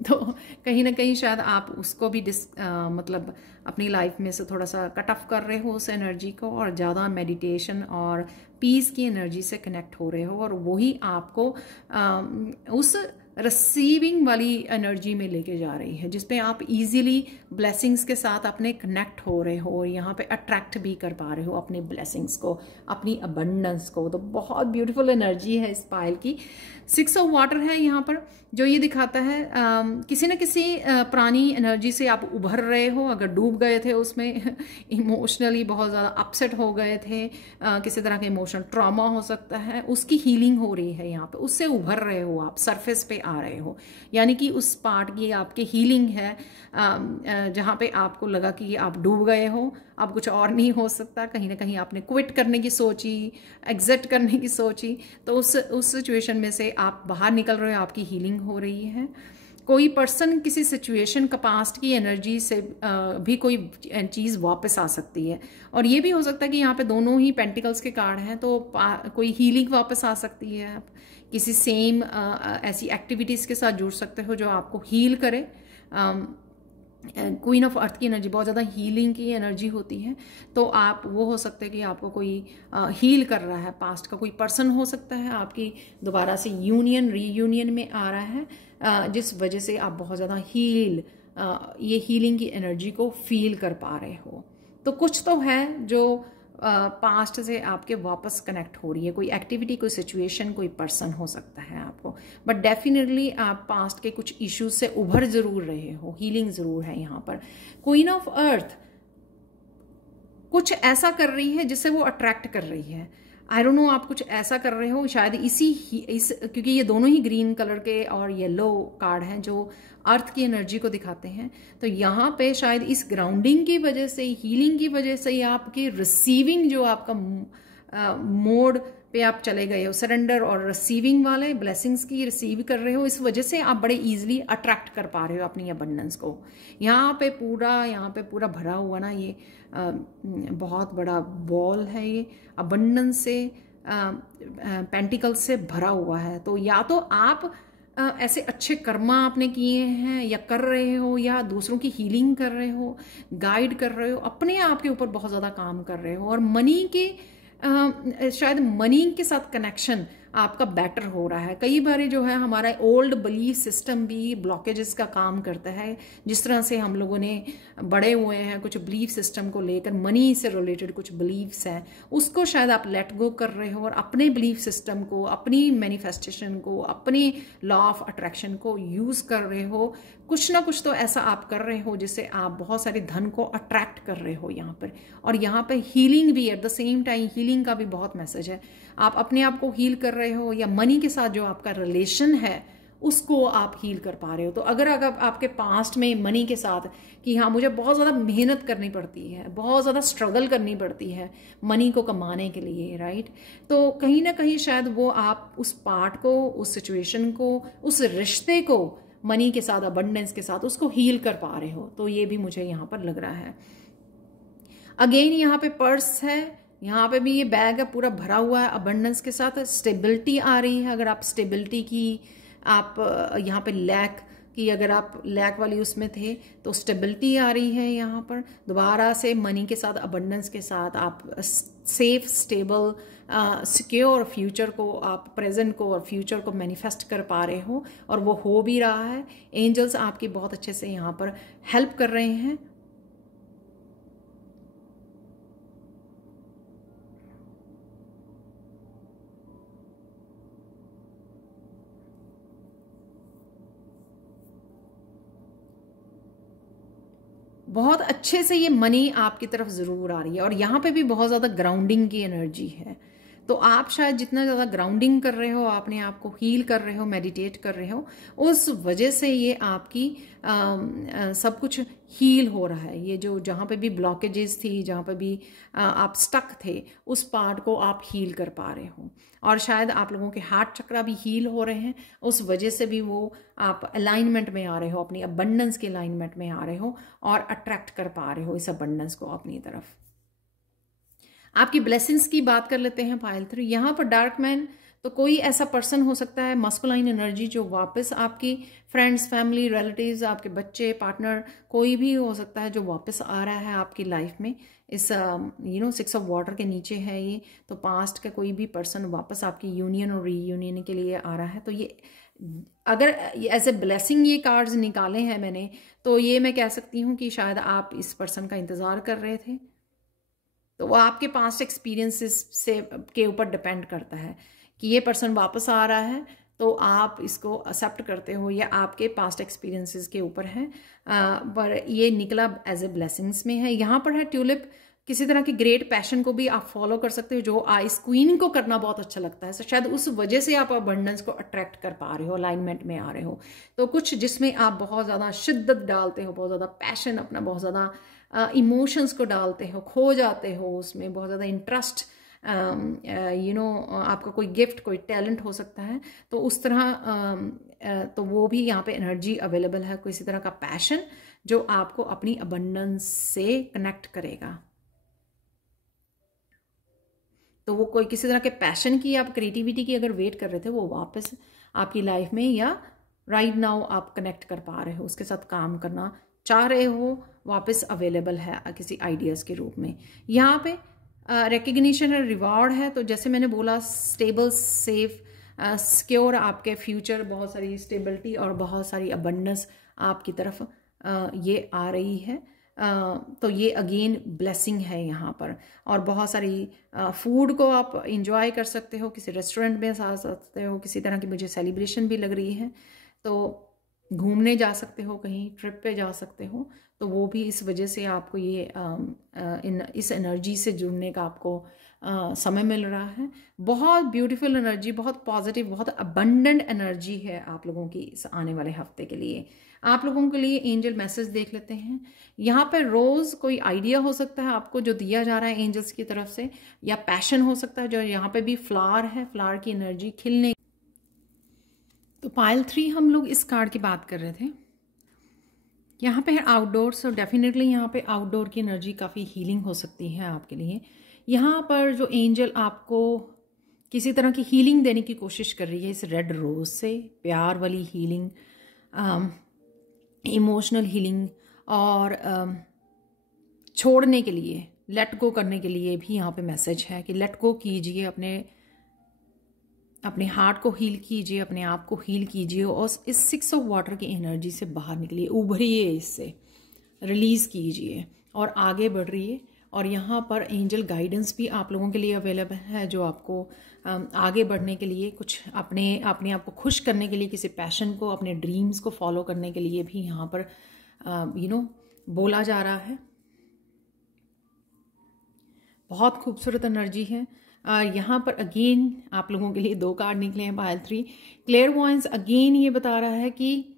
तो कहीं ना कहीं शायद आप उसको भी मतलब अपनी लाइफ में से थोड़ा सा कट ऑफ कर रहे हो उस एनर्जी को, और ज़्यादा मेडिटेशन और पीस की एनर्जी से कनेक्ट हो रहे हो, और वही आपको उस रिसीविंग वाली एनर्जी में लेके जा रही है, जिसपे आप इजीली ब्लेसिंग्स के साथ अपने कनेक्ट हो रहे हो और यहाँ पे अट्रैक्ट भी कर पा रहे हो अपनी ब्लेसिंग्स को, अपनी अबंडेंस को। तो बहुत ब्यूटीफुल एनर्जी है इस पायल की। 6 ऑफ वाटर है यहाँ पर, जो ये दिखाता है किसी न किसी पुरानी एनर्जी से आप उभर रहे हो। अगर डूब गए थे उसमें इमोशनली बहुत ज़्यादा अपसेट हो गए थे, किसी तरह का इमोशनल ट्रॉमा हो सकता है, उसकी हीलिंग हो रही है यहाँ पे, उससे उभर रहे हो आप, सरफेस पे आ रहे हो। यानी कि उस पार्ट की आपकी हीलिंग है जहाँ पे आपको लगा कि आप डूब गए हो, अब कुछ और नहीं हो सकता, कहीं ना कहीं आपने क्विट करने की सोची, एग्जिट करने की सोची, तो उस सिचुएशन में से आप बाहर निकल रहे हो, आपकी हीलिंग हो रही है। कोई पर्सन किसी सिचुएशन का पास्ट की एनर्जी से भी कोई चीज़ वापस आ सकती है, और ये भी हो सकता है कि यहाँ पे दोनों ही पेंटिकल्स के कार्ड हैं, तो कोई हीलिंग वापस आ सकती है। आप किसी सेम ऐसी एक्टिविटीज़ के साथ जुड़ सकते हो जो आपको हील करे। क्वीन ऑफ अर्थ की एनर्जी बहुत ज़्यादा हीलिंग की एनर्जी होती है, तो आप वो हो सकता है कि आपको कोई हील कर रहा है, पास्ट का कोई पर्सन हो सकता है आपकी दोबारा से रीयूनियन में आ रहा है, जिस वजह से आप बहुत ज़्यादा ये हीलिंग की एनर्जी को फील कर पा रहे हो। तो कुछ तो है जो पास्ट से आपके वापस कनेक्ट हो रही है, कोई एक्टिविटी, कोई सिचुएशन, कोई पर्सन हो सकता है आपको, बट डेफिनेटली आप पास्ट के कुछ इश्यूज से उभर जरूर रहे हो, हीलिंग जरूर है यहाँ पर। क्वीन ऑफ अर्थ कुछ ऐसा कर रही है जिससे वो अट्रैक्ट कर रही है। आई डोंट नो, आप कुछ ऐसा कर रहे हो शायद क्योंकि ये दोनों ही ग्रीन कलर के और येलो कार्ड हैं जो अर्थ की एनर्जी को दिखाते हैं, तो यहाँ पे शायद इस ग्राउंडिंग की वजह से, हीलिंग की वजह से, आपकी रिसीविंग जो आपका मोड पे आप चले गए हो, सरेंडर और रिसीविंग वाले ब्लेसिंग्स की रिसीव कर रहे हो, इस वजह से आप बड़े इजीली अट्रैक्ट कर पा रहे हो अपनी अबंडेंस को। यहाँ पे पूरा भरा हुआ ना, ये बहुत बड़ा बॉल है, ये अबंडेंस से, पेंटिकल्स से भरा हुआ है। तो या तो आप ऐसे अच्छे कर्मा आपने किए हैं या कर रहे हो, या दूसरों की हीलिंग कर रहे हो, गाइड कर रहे हो, अपने आप के ऊपर बहुत ज़्यादा काम कर रहे हो, और शायद मनी के साथ कनेक्शन आपका बेटर हो रहा है। कई बार जो है हमारा ओल्ड बिलीफ सिस्टम भी ब्लॉकेजेस का काम करता है, जिस तरह से हम लोगों ने बड़े हुए हैं कुछ बिलीफ सिस्टम को लेकर, मनी से रिलेटेड कुछ बिलीफ्स हैं, उसको शायद आप लेट गो कर रहे हो और अपने बिलीफ सिस्टम को, अपनी मैनिफेस्टेशन को, अपनी लॉ ऑफ अट्रैक्शन को यूज कर रहे हो। कुछ ना कुछ तो ऐसा आप कर रहे हो जिससे आप बहुत सारे धन को अट्रैक्ट कर रहे हो यहाँ पर। और यहाँ पे हीलिंग भी, at the same time healing का भी बहुत मैसेज है। आप अपने आप को हील कर रहे हो, या मनी के साथ जो आपका रिलेशन है उसको आप हील कर पा रहे हो। तो अगर आपके पास्ट में मनी के साथ कि हाँ मुझे बहुत ज़्यादा मेहनत करनी पड़ती है, बहुत ज़्यादा स्ट्रगल करनी पड़ती है मनी को कमाने के लिए, राइट, तो कहीं ना कहीं शायद वो आप उस पार्ट को, उस सिचुएशन को, उस रिश्ते को मनी के साथ, अबंडेंस के साथ उसको हील कर पा रहे हो। तो ये भी मुझे यहाँ पर लग रहा है। अगेन यहाँ पे पर्स है, यहाँ पे भी ये बैग है पूरा भरा हुआ है अबंडेंस के साथ, स्टेबिलिटी आ रही है। अगर आप स्टेबिलिटी की, आप यहाँ पे लैक की, अगर आप लैक वाली उसमें थे तो स्टेबिलिटी आ रही है यहाँ पर। दोबारा से मनी के साथ, अबंडेंस के साथ आप सेफ, स्टेबल, सिक्योर फ्यूचर को, आप प्रेजेंट को और फ्यूचर को मैनिफेस्ट कर पा रहे हो, और वो हो भी रहा है। एंजल्स आपकी बहुत अच्छे से यहाँ पर हेल्प कर रहे हैं। बहुत अच्छे से ये मनी आपकी तरफ ज़रूर आ रही है, और यहाँ पे भी बहुत ज़्यादा ग्राउंडिंग की एनर्जी है। तो आप शायद जितना ज़्यादा ग्राउंडिंग कर रहे हो, अपने आप को हील कर रहे हो, मेडिटेट कर रहे हो, उस वजह से ये आपकी सब कुछ हील हो रहा है। ये जो जहाँ पे भी ब्लॉकेजेस थी, जहाँ पे भी आप स्टक थे, उस पार्ट को आप हील कर पा रहे हो। और शायद आप लोगों के हार्ट चक्रा भी हील हो रहे हैं, उस वजह से भी वो आप अलाइनमेंट में आ रहे हो, अपनी अबंडेंस के अलाइनमेंट में आ रहे हो, और अट्रैक्ट कर पा रहे हो इस अबंडेंस को अपनी तरफ। आपकी ब्लेसिंग्स की बात कर लेते हैं पायल 3। यहाँ पर डार्क मैन, तो कोई ऐसा पर्सन हो सकता है, मस्कुलाइन एनर्जी, जो वापस आपकी फ्रेंड्स, फैमिली, रिलेटिव्स, आपके बच्चे, पार्टनर, कोई भी हो सकता है जो वापस आ रहा है आपकी लाइफ में। इस 6 ऑफ वाटर के नीचे है ये, तो पास्ट का कोई भी पर्सन वापस आपकी यूनियन और रीयूनियन के लिए आ रहा है। तो ये अगर एज ए ब्लेसिंग ये कार्ड्स निकाले हैं मैंने, तो ये मैं कह सकती हूँ कि शायद आप इस पर्सन का इंतज़ार कर रहे थे। तो वो आपके पास्ट एक्सपीरियंसेस से के ऊपर डिपेंड करता है कि ये पर्सन वापस आ रहा है, तो आप इसको एक्सेप्ट करते हो या आपके पास्ट एक्सपीरियंसेस के ऊपर है। पर ये निकला एज ए ब्लेसिंग्स में है। यहाँ पर है ट्यूलिप, किसी तरह की ग्रेट पैशन को भी आप फॉलो कर सकते हो, जो आइस क्वीन को करना बहुत अच्छा लगता है। तो शायद उस वजह से आप अबंडेंस को अट्रैक्ट कर पा रहे हो, अलाइनमेंट में आ रहे हो। तो कुछ जिसमें आप बहुत ज़्यादा शिद्दत डालते हो, बहुत ज़्यादा पैशन, अपना बहुत ज़्यादा इमोशंस को डालते हो, खो जाते हो उसमें, बहुत ज़्यादा इंटरेस्ट, आपका कोई गिफ्ट, कोई टैलेंट हो सकता है। तो उस तरह तो वो भी यहाँ पे एनर्जी अवेलेबल है, किसी तरह का पैशन जो आपको अपनी अबंडेंस से कनेक्ट करेगा। तो वो कोई किसी तरह के पैशन की, आप क्रिएटिविटी की अगर वेट कर रहे थे, वो वापस आपकी लाइफ में या राइट नाउ आप कनेक्ट कर पा रहे हो, उसके साथ काम करना चाह रहे हो, वापस अवेलेबल है किसी आइडियाज़ के रूप में। यहाँ पे रिकग्निशन और रिवॉर्ड है। तो जैसे मैंने बोला, स्टेबल, सेफ, सिक्योर आपके फ्यूचर, बहुत सारी स्टेबिलिटी और बहुत सारी अबंडेंस आपकी तरफ ये आ रही है। तो ये अगेन ब्लेसिंग है यहाँ पर। और बहुत सारी फूड को आप इंजॉय कर सकते हो, किसी रेस्टोरेंट में जा सकते हो, किसी तरह की मुझे सेलिब्रेशन भी लग रही है, तो घूमने जा सकते हो, कहीं ट्रिप पे जा सकते हो। तो वो भी इस वजह से आपको ये इस एनर्जी से जुड़ने का आपको समय मिल रहा है। बहुत ब्यूटीफुल एनर्जी, बहुत पॉजिटिव, बहुत अबंडेंट एनर्जी है आप लोगों की इस आने वाले हफ्ते के लिए। आप लोगों के लिए एंजल मैसेज देख लेते हैं। यहाँ पर रोज़ कोई आइडिया हो सकता है आपको जो दिया जा रहा है एंजल्स की तरफ से, या पैशन हो सकता है। जो यहाँ पे भी फ्लावर है, फ्लावर की एनर्जी खिलने। तो पाइल 3 हम लोग इस कार्ड की बात कर रहे थे। यहाँ पे है आउटडोर्स, और डेफिनेटली यहाँ पे आउटडोर की एनर्जी काफ़ी हीलिंग हो सकती है आपके लिए। यहाँ पर जो एंजल आपको किसी तरह की हीलिंग देने की कोशिश कर रही है इस रेड रोज से, प्यार वाली हीलिंग, इमोशनल हीलिंग, और छोड़ने के लिए, लेट गो करने के लिए भी यहाँ पे मैसेज है कि लेट गो कीजिए, अपने हार्ट को हील कीजिए, अपने आप को हील कीजिए, और इस 6 ऑफ वाटर की एनर्जी से बाहर निकलिए, उभरिए, इससे रिलीज कीजिए और आगे बढ़िए। और यहाँ पर एंजल गाइडेंस भी आप लोगों के लिए अवेलेबल है, जो आपको आगे बढ़ने के लिए, कुछ अपने आप को खुश करने के लिए, किसी पैशन को, अपने ड्रीम्स को फॉलो करने के लिए भी यहाँ पर बोला जा रहा है। बहुत खूबसूरत एनर्जी है। यहाँ पर अगेन आप लोगों के लिए 2 कार्ड निकले हैं, पाइल 3। क्लेयरवॉयंस अगेन ये बता रहा है कि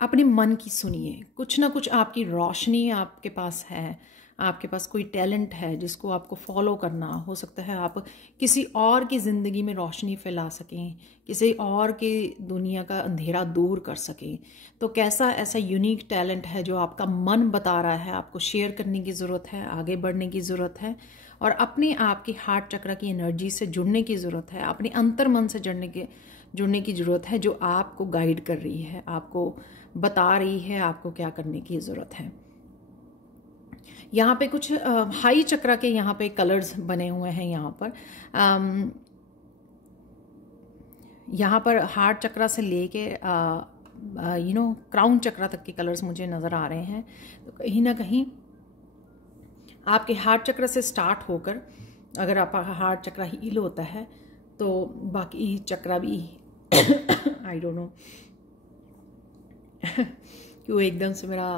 अपने मन की सुनिए, कुछ ना कुछ आपकी रोशनी आपके पास है, आपके पास कोई टैलेंट है जिसको आपको फॉलो करना हो सकता है। आप किसी और की ज़िंदगी में रोशनी फैला सकें, किसी और के दुनिया का अंधेरा दूर कर सकें। तो कैसा ऐसा यूनिक टैलेंट है जो आपका मन बता रहा है, आपको शेयर करने की ज़रूरत है, आगे बढ़ने की ज़रूरत है, और अपने आप की हार्ट चक्र की एनर्जी से जुड़ने की ज़रूरत है, अपने अंतर मन से जुड़ने की ज़रूरत है, जो आपको गाइड कर रही है, आपको बता रही है आपको क्या करने की ज़रूरत है। यहाँ पे कुछ हाई चक्र के यहाँ पे कलर्स बने हुए हैं। यहाँ पर हार्ट चक्र से लेके क्राउन चक्र तक के कलर्स मुझे नज़र आ रहे हैं। तो कहीं ना कहीं आपके हार्ट चक्र से स्टार्ट होकर, अगर आपका हार्ट चक्र हील होता है तो बाकी चक्र भी आई डोंट नो क्यों एकदम से मेरा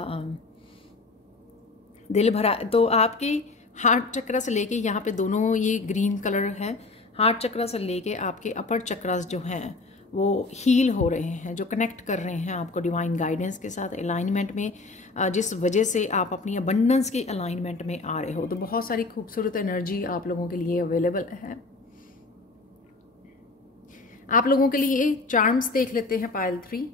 दिल भरा। तो आपके हार्ट चक्र से लेके यहाँ पे दोनों ये ग्रीन कलर है, हार्ट चक्र से लेके आपके अपर चक्रस जो हैं वो हील हो रहे हैं, जो कनेक्ट कर रहे हैं आपको डिवाइन गाइडेंस के साथ, अलाइनमेंट में, जिस वजह से आप अपनी अबंडेंस के अलाइनमेंट में आ रहे हो। तो बहुत सारी खूबसूरत एनर्जी आप लोगों के लिए अवेलेबल है। आप लोगों के लिए चार्म्स देख लेते हैं, पाइल 3।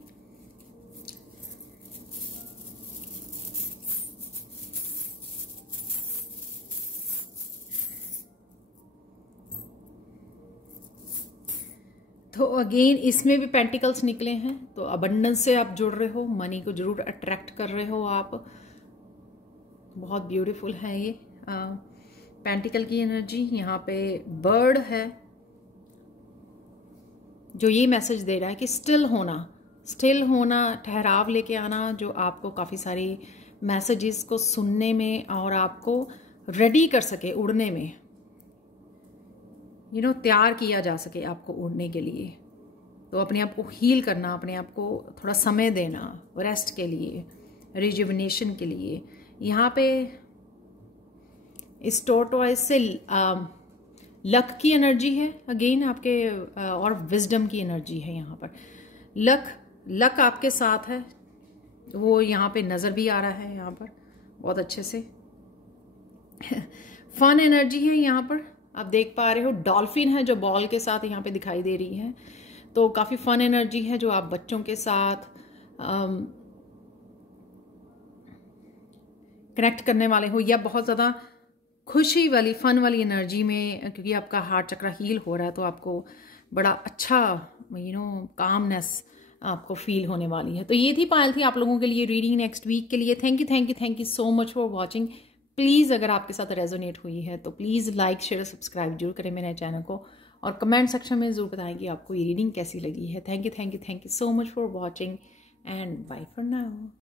तो अगेन इसमें भी पेंटिकल्स निकले हैं। तो अबंडेंस से आप जुड़ रहे हो, मनी को जरूर अट्रैक्ट कर रहे हो आप। बहुत ब्यूटीफुल है ये पेंटिकल की एनर्जी। यहाँ पे बर्ड है, जो ये मैसेज दे रहा है कि स्टिल होना, ठहराव लेके आना, जो आपको काफ़ी सारी मैसेजेस को सुनने में और आपको रेडी कर सके उड़ने में, तैयार किया जा सके आपको उड़ने के लिए। तो अपने आप को हील करना, अपने आप को थोड़ा समय देना रेस्ट के लिए, रिजुविनेशन के लिए। यहाँ पे इस टॉर्टोइज से लक की एनर्जी है अगेन आपके, और विजडम की एनर्जी है यहाँ पर। लक आपके साथ है, वो यहाँ पे नज़र भी आ रहा है यहाँ पर बहुत अच्छे से। फन एनर्जी है यहाँ पर, आप देख पा रहे हो डॉल्फिन है जो बॉल के साथ यहाँ पे दिखाई दे रही है। तो काफ़ी फन एनर्जी है जो आप बच्चों के साथ कनेक्ट करने वाले हो, या बहुत ज़्यादा खुशी वाली फन वाली एनर्जी में, क्योंकि आपका हार्ट चक्र हील हो रहा है तो आपको बड़ा अच्छा कामनेस आपको फील होने वाली है। तो ये थी पायल थी आप लोगों के लिए रीडिंग नेक्स्ट वीक के लिए। Thank you so much for watching. Please अगर आपके साथ रेजोनेट हुई है तो प्लीज़ लाइक शेयर सब्सक्राइब जरूर करें मेरे चैनल को, और कमेंट सेक्शन में ज़रूर बताएं कि आपको ये रीडिंग कैसी लगी है। Thank you so much for watching and bye for now.